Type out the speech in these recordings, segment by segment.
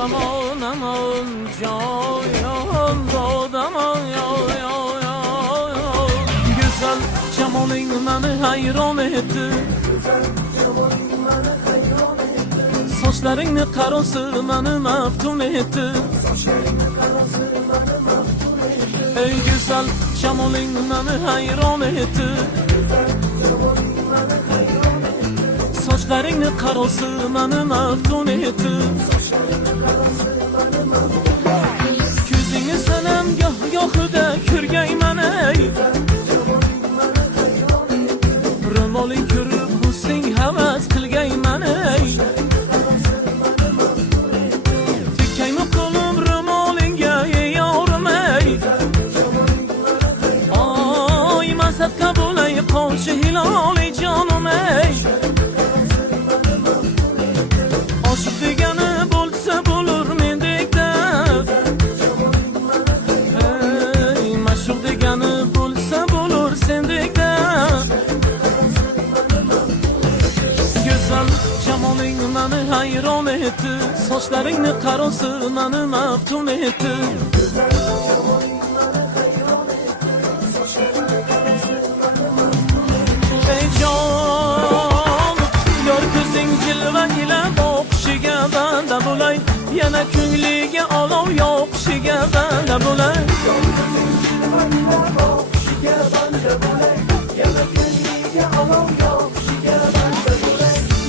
aman aman cayan dod aman ya ya ya ya. Güzel cemalin beni hayran etti. Saçlarını karası beni meftun etti. Ey güzel cemalin beni hayran etti. Saçlarını karası beni meftun etti. Küzünü senem gah gah da kürgeymen ey. Rımalin kürüp Hüseyin heves kılgeymen ey. Tikkeymi kolum rımalin geye yavrum ey. Ay mazhab kabul ey kavşi hilali canım ey. Aşık degeni bulsa bulur mendekde. Hey, maşuk degeni bulsa bulur sendekde. Güzel cemalin beni hayran etti. Saçlarını karası beni meftun etti. Ey can, gör kızın cilve ile bakışıga bende bulay. Yana ko'ngliga olov yoqishiga bende bulay.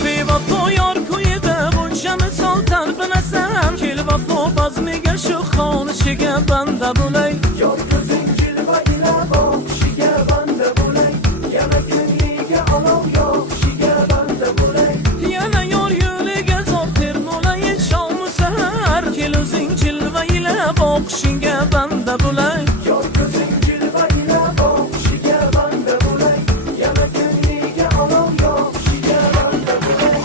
Bevafo yor ko'yida buncha misol talpinasam. Kel vafo bazmiga shu xonishiga bende bulay. Yor ko'zing jilva ila boqishiga banda bo'lay. Yana ko'ngliga olov yoqishiga banda bo'lay. Yana yor yo'liga zotir bo'lay shomu sahar. Kel o'zing jilva ila boqishingga banda bulay. Yor ko'zing jilva ila boqishiga banda bo'lay. Yana ko'ngliga olov yoqishiga banda bo'lay.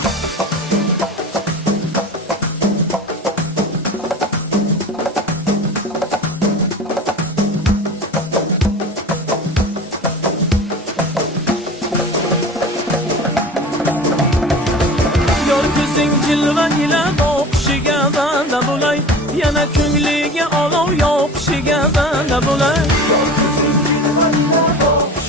Yor ko'zing jilva ila boqishiga banda bo'lay. Yana ko'ngliga olov yoqishiga banda bo'lay. Yor ko'zing jilva ila boqishiga